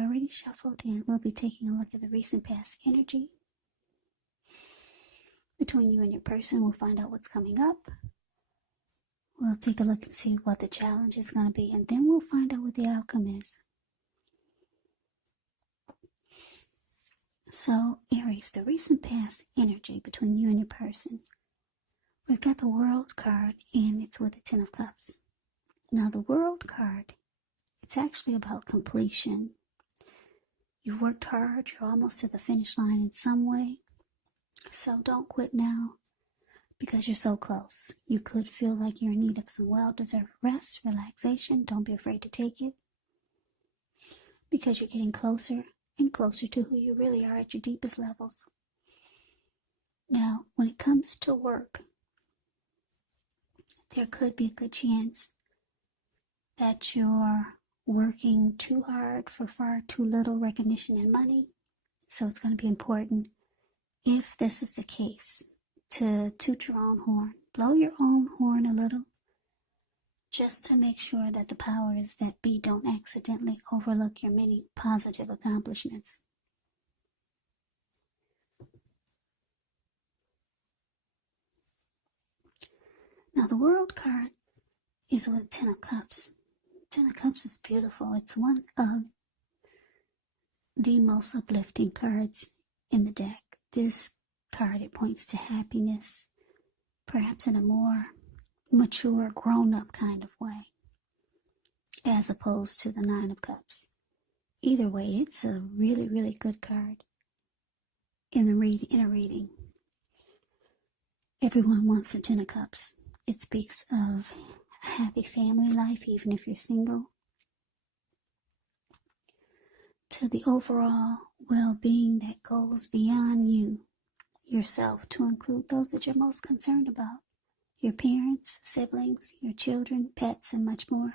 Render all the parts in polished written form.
already shuffled, and we'll be taking a look at the recent past energy between you and your person. We'll find out what's coming up. We'll take a look and see what the challenge is going to be, and then we'll find out what the outcome is. So, Aries, the recent past energy between you and your person. We've got the World card, and it's with the Ten of Cups. Now, the World card, it's actually about completion. You've worked hard, you're almost to the finish line in some way. So don't quit now, because you're so close. You could feel like you're in need of some well-deserved rest, relaxation. Don't be afraid to take it, because you're getting closer and closer to who you really are at your deepest levels. Now, when it comes to work, there could be a good chance that you're working too hard for far too little recognition and money. So it's going to be important, if this is the case, to toot your own horn, blow your own horn a little, just to make sure that the powers that be don't accidentally overlook your many positive accomplishments. Now, the World card is with Ten of Cups. Ten of Cups is beautiful. It's one of the most uplifting cards in the deck. This card, it points to happiness, perhaps in a more mature, grown-up kind of way, as opposed to the Nine of Cups. Either way, it's a really, really good card in a reading. Everyone wants the Ten of Cups. It speaks of a happy family life, even if you're single, to the overall well-being that goes beyond you, yourself, to include those that you're most concerned about, your parents, siblings, your children, pets, and much more.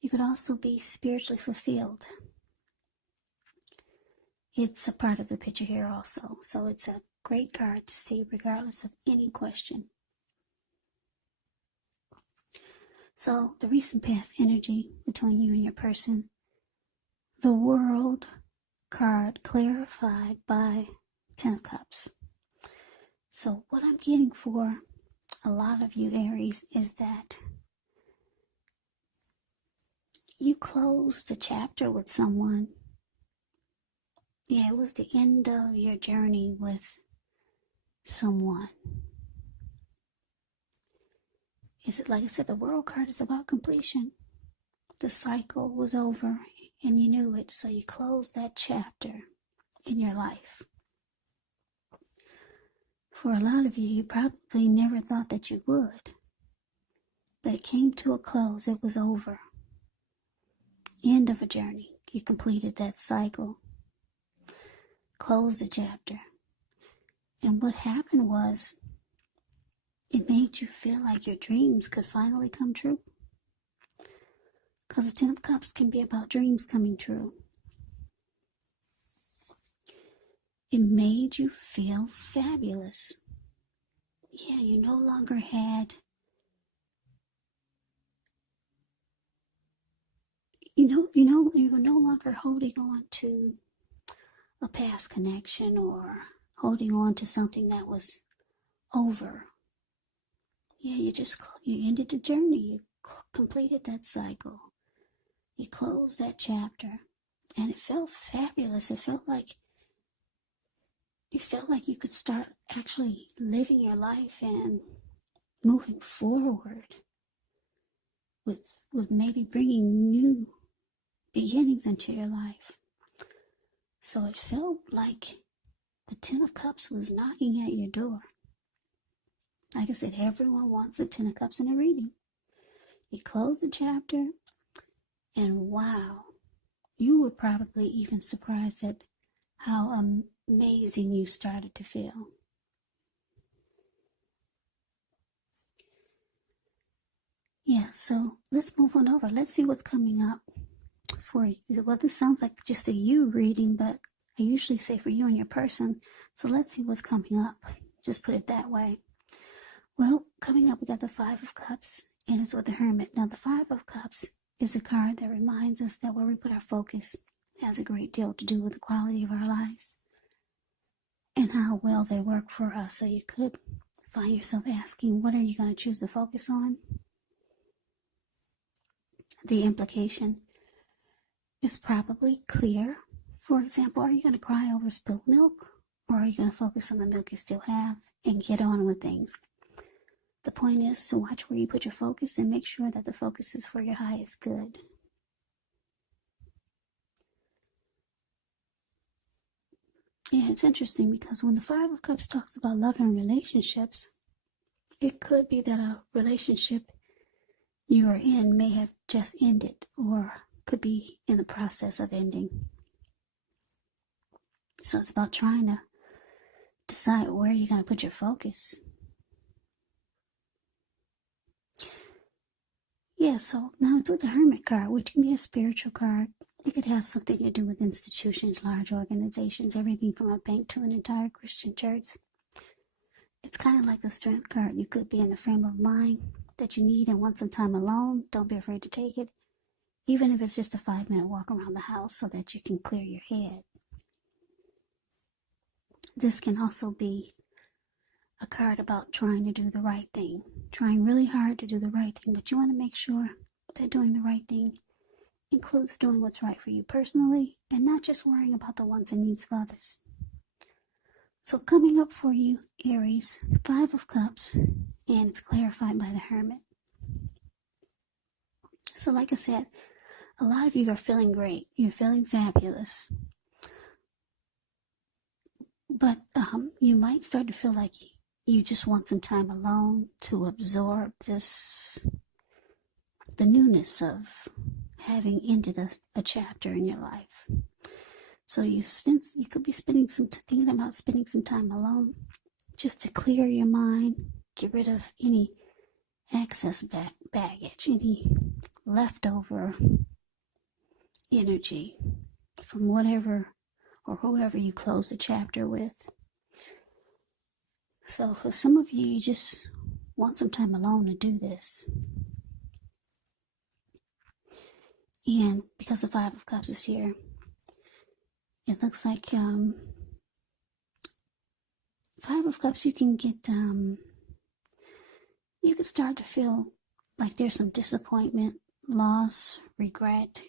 You could also be spiritually fulfilled. It's a part of the picture here also, so it's a great card to see regardless of any question. So, the recent past energy between you and your person, the World card clarified by Ten of Cups. So what I'm getting for a lot of you, Aries, is that you closed a chapter with someone. Yeah, it was the end of your journey with someone. Is it, like I said, the World card is about completion. The cycle was over and you knew it, so you closed that chapter in your life. For a lot of you, you probably never thought that you would, but it came to a close. It was over. End of a journey. You completed that cycle, closed the chapter. And what happened was, it made you feel like your dreams could finally come true. Because the Ten of Cups can be about dreams coming true. It made you feel fabulous. Yeah, you no longer had, you were no longer holding on to a past connection or holding on to something that was over. Yeah, you ended the journey. You completed that cycle. You closed that chapter, and it felt fabulous. It felt like you could start actually living your life and moving forward with maybe bringing new beginnings into your life. So it felt like the Ten of Cups was knocking at your door. Like I said, everyone wants the Ten of Cups in a reading. You close the chapter, and wow, you were probably even surprised at how amazing you started to feel. Yeah, so let's move on over. Let's see what's coming up for you. Well, this sounds like just a you reading, but I usually say for you and your person. So let's see what's coming up. Just put it that way. Well, coming up, we got the Five of Cups, and it's with the Hermit. Now, the Five of Cups is a card that reminds us that where we put our focus has a great deal to do with the quality of our lives and how well they work for us. So you could find yourself asking, what are you going to choose to focus on? The implication is probably clear. For example, are you going to cry over spilled milk, or are you going to focus on the milk you still have and get on with things? The point is to watch where you put your focus and make sure that the focus is for your highest good. Yeah, it's interesting because when the Five of Cups talks about love and relationships, it could be that a relationship you are in may have just ended or could be in the process of ending. So it's about trying to decide where you're going to put your focus. Yeah, so now it's with the Hermit card, which can be a spiritual card. It could have something to do with institutions, large organizations, everything from a bank to an entire Christian church. It's kind of like the Strength card. You could be in the frame of mind that you need and want some time alone. Don't be afraid to take it, even if it's just a 5-minute walk around the house so that you can clear your head. This can also be a card about trying to do the right thing, trying really hard to do the right thing, but you want to make sure that doing the right thing includes doing what's right for you personally and not just worrying about the wants and needs of others. So coming up for you, Aries, 5 of Cups, and it's clarified by the Hermit. So like I said, a lot of you are feeling great. You're feeling fabulous. But you might start to feel like you just want some time alone to absorb the newness of having ended a chapter in your life. So you could be thinking about spending some time alone just to clear your mind, get rid of any excess baggage, any leftover energy from whatever or whoever you close the chapter with. So for some of you, you just want some time alone to do this. And because the 5 of Cups is here, it looks like 5 of Cups, you can get, you can start to feel like there's some disappointment, loss, regret,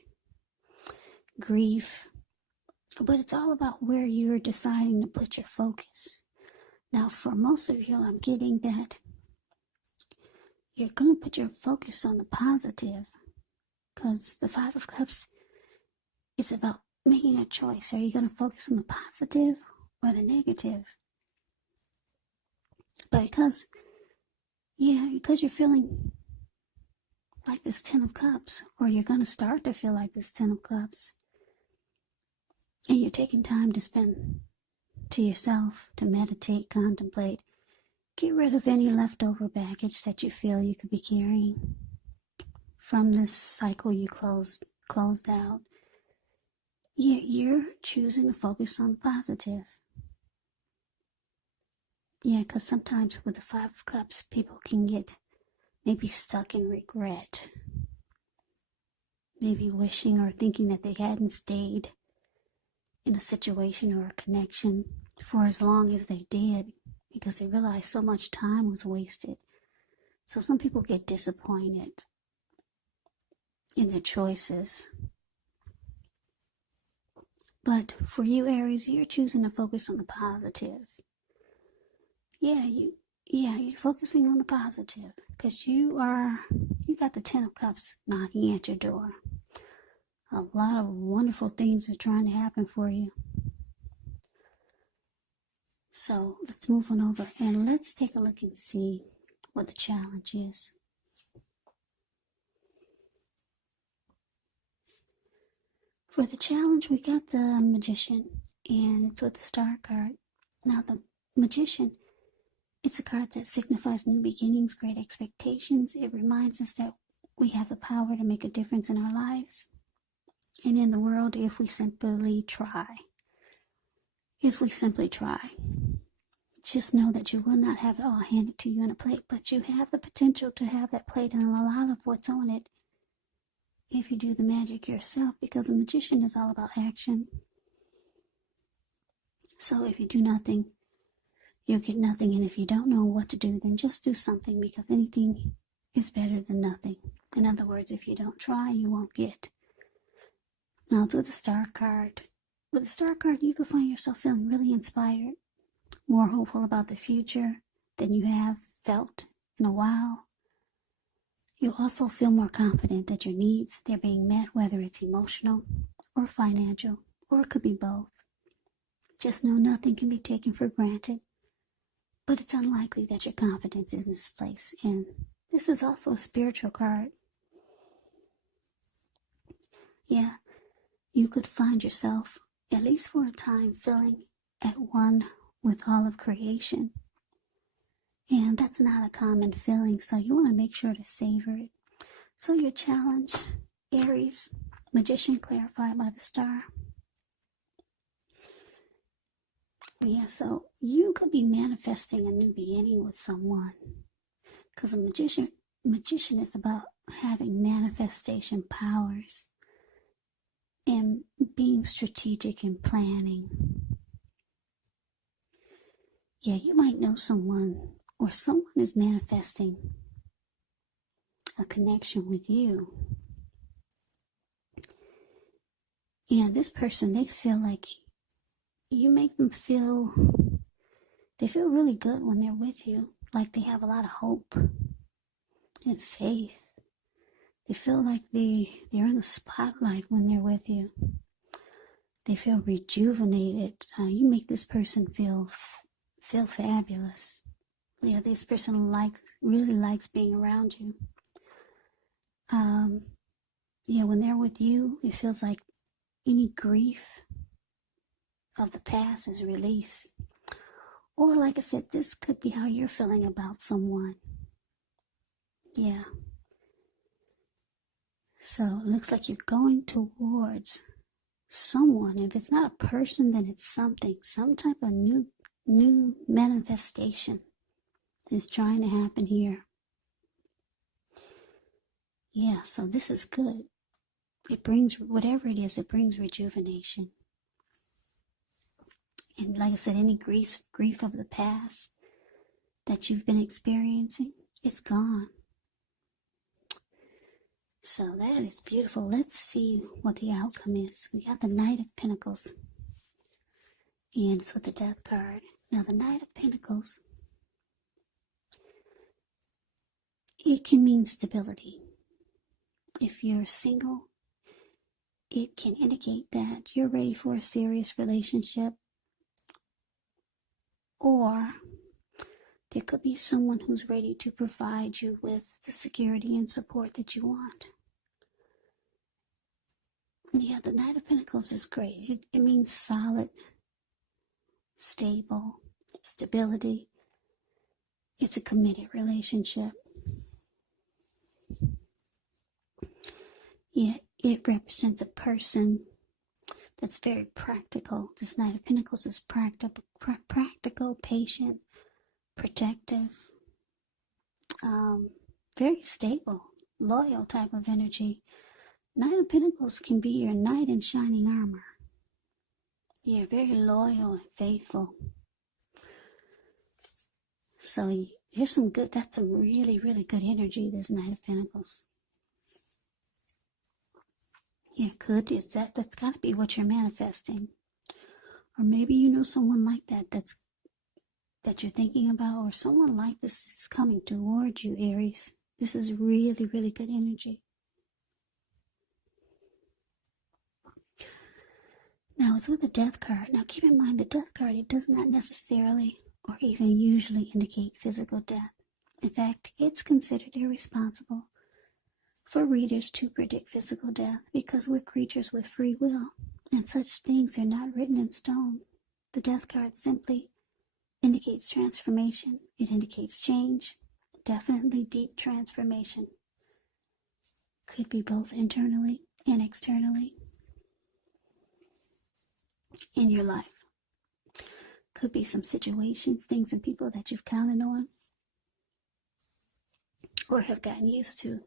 grief. But it's all about where you're deciding to put your focus. Now, for most of you, I'm getting that you're going to put your focus on the positive, because the 5 of Cups is about making a choice. Are you going to focus on the positive or the negative? But because you're feeling like this 10 of Cups, or you're going to start to feel like this 10 of Cups, and you're taking time to spend to yourself, to meditate, contemplate, get rid of any leftover baggage that you feel you could be carrying from this cycle you closed out. You're choosing to focus on the positive. Yeah, because sometimes with the 5 of Cups, people can get maybe stuck in regret, maybe wishing or thinking that they hadn't stayed in a situation or a connection for as long as they did, because they realized so much time was wasted. So some people get disappointed in their choices. But for you, Aries, you're choosing to focus on the positive. You're focusing on the positive because you got the 10 of Cups knocking at your door. A lot of wonderful things are trying to happen for you. So let's move on over and let's take a look and see what the challenge is. For the challenge, we got the Magician, and it's with the Star card. Now, the Magician, it's a card that signifies new beginnings, great expectations. It reminds us that we have the power to make a difference in our lives and in the world if we simply try. If we simply try. Just know that you will not have it all handed to you on a plate, but you have the potential to have that plate, and a lot of what's on it if you do the magic yourself, because a magician is all about action. So if you do nothing, you'll get nothing. And if you don't know what to do, then just do something, because anything is better than nothing. In other words, if you don't try, you won't get. Now, with the Star card. With the Star card, you could find yourself feeling really inspired, more hopeful about the future than you have felt in a while. You'll also feel more confident that your needs, they're being met, whether it's emotional or financial, or it could be both. Just know nothing can be taken for granted, but it's unlikely that your confidence is misplaced. And this is also a spiritual card. Yeah, you could find yourself, at least for a time, feeling at one with all of creation. And that's not a common feeling, so you want to make sure to savor it. So your challenge, Aries, Magician clarified by the Star. Yeah, so you could be manifesting a new beginning with someone, because a magician is about having manifestation powers and being strategic and planning. Yeah, you might know someone, or someone is manifesting a connection with you. And this person, they feel like you make them feel, they feel really good when they're with you. Like they have a lot of hope and faith. They feel like they're in the spotlight when they're with you. They feel rejuvenated. You make this person feel fabulous. Yeah, this person really likes being around you. Yeah, when they're with you, it feels like any grief of the past is released. Or like I said, this could be how you're feeling about someone. Yeah. So it looks like you're going towards someone. If it's not a person, then it's something. Some type of new manifestation is trying to happen here. Yeah, so this is good. It brings, whatever it is, it brings rejuvenation. And like I said, any grief of the past that you've been experiencing, it's gone. So that is beautiful. Let's see what the outcome is. We got the Knight of Pentacles. And it's with the Death card. Now the Knight of Pentacles, it can mean stability. If you're single, it can indicate that you're ready for a serious relationship. Or there could be someone who's ready to provide you with the security and support that you want. Yeah, the Knight of Pentacles is great. It means solid, stable, stability. It's a committed relationship. Yeah, it represents a person that's very practical. This Knight of Pentacles is practical, patient, protective, very stable, loyal type of energy. Knight of Pentacles can be your knight in shining armor. Yeah, very loyal and faithful. So here's some good, that's some really, really good energy, this Knight of Pentacles. Yeah, that's got to be what you're manifesting. Or maybe you know someone like that you're thinking about, or someone like this is coming towards you, Aries. This is really, really good energy. Now it's with the Death card. Now keep in mind the Death card, it does not necessarily or even usually indicate physical death. In fact, it's considered irresponsible for readers to predict physical death because we're creatures with free will, and such things are not written in stone. The Death card simply indicates transformation. It indicates change, definitely deep transformation. Could be both internally and externally in your life. Could be some situations, things and people that you've counted on or have gotten used to.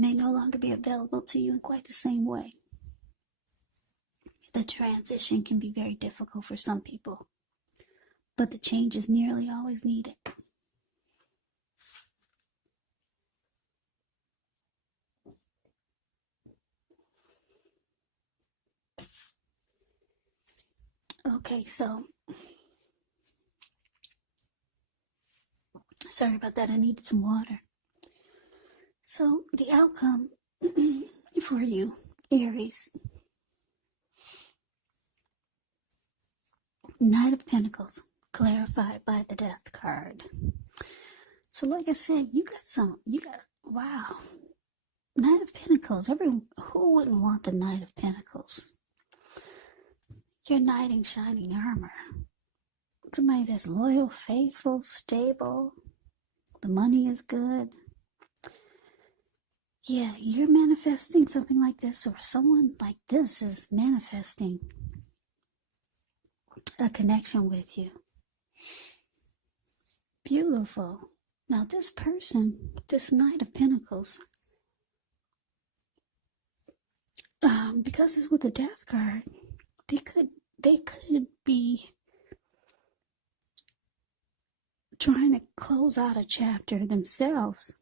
may no longer be available to you in quite the same way. The transition can be very difficult for some people, but the change is nearly always needed. Okay, so sorry about that. I needed some water. So the outcome for you, Aries, Knight of Pentacles, clarified by the Death card. So like I said, wow, Knight of Pentacles. Who wouldn't want the Knight of Pentacles? You're knight in shining armor. Somebody that's loyal, faithful, stable. The money is good. Yeah, you're manifesting something like this, or someone like this is manifesting a connection with you. Beautiful. Now this person, this Knight of Pentacles, because it's with the Death card, they could be trying to close out a chapter themselves,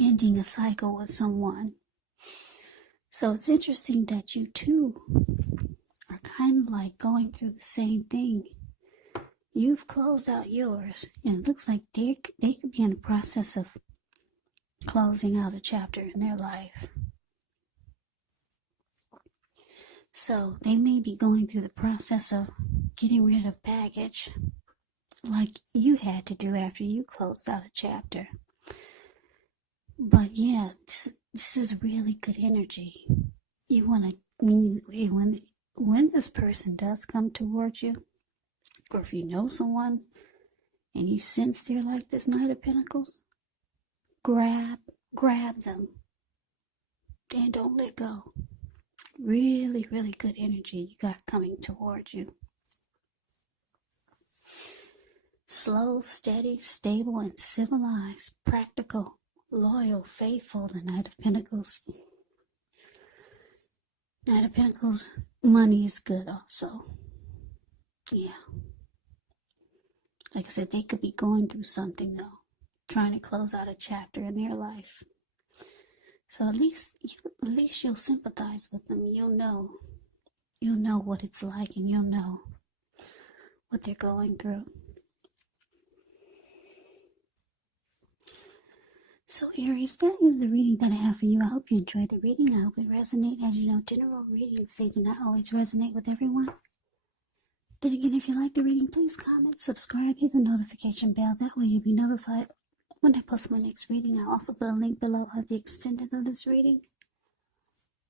ending a cycle with someone. So it's interesting that you two are kind of like going through the same thing. You've closed out yours, and it looks like they could be in the process of closing out a chapter in their life. So they may be going through the process of getting rid of baggage like you had to do after you closed out a chapter. But yeah, this is really good energy. You want to, when this person does come towards you, or if you know someone and you sense they're like this Knight of Pentacles, grab them and don't let go. Really, really good energy you got coming towards you. Slow, steady, stable, and civilized, practical, loyal, faithful, the Knight of Pentacles. Knight of Pentacles, money is good also. Yeah. Like I said, they could be going through something though, trying to close out a chapter in their life. So at least you'll sympathize with them. You'll know what it's like, and you'll know what they're going through. So Aries, that is the reading that I have for you. I hope you enjoyed the reading. I hope it resonated. As you know, general readings, they do not always resonate with everyone. Then again, if you like the reading, please comment, subscribe, hit the notification bell. That way you'll be notified when I post my next reading. I'll also put a link below of the extended of this reading,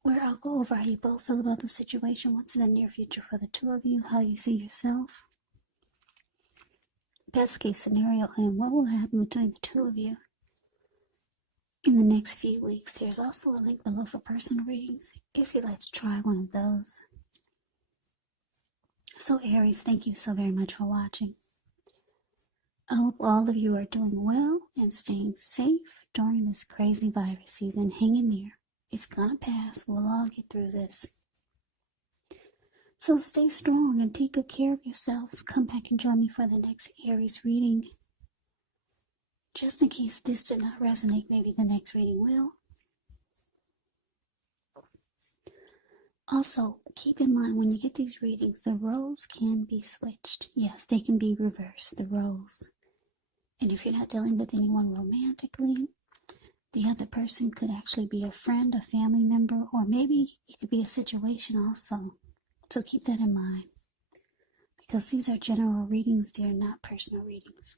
where I'll go over how you both feel about the situation, what's in the near future for the two of you, how you see yourself, best case scenario, and what will happen between the two of you in the next few weeks. There's also a link below for personal readings if you'd like to try one of those. So Aries, thank you so very much for watching. I hope all of you are doing well and staying safe during this crazy virus season. Hang in there. It's gonna pass. We'll all get through this. So stay strong and take good care of yourselves. Come back and join me for the next Aries reading. Just in case this did not resonate, maybe the next reading will. Also, keep in mind when you get these readings, the roles can be switched. Yes, they can be reversed, the roles. And if you're not dealing with anyone romantically, the other person could actually be a friend, a family member, or maybe it could be a situation also. So keep that in mind. Because these are general readings, they are not personal readings.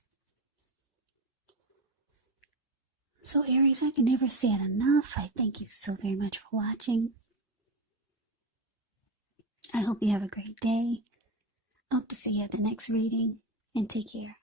So Aries, I can never say it enough. I thank you so very much for watching. I hope you have a great day. Hope to see you at the next reading, and take care.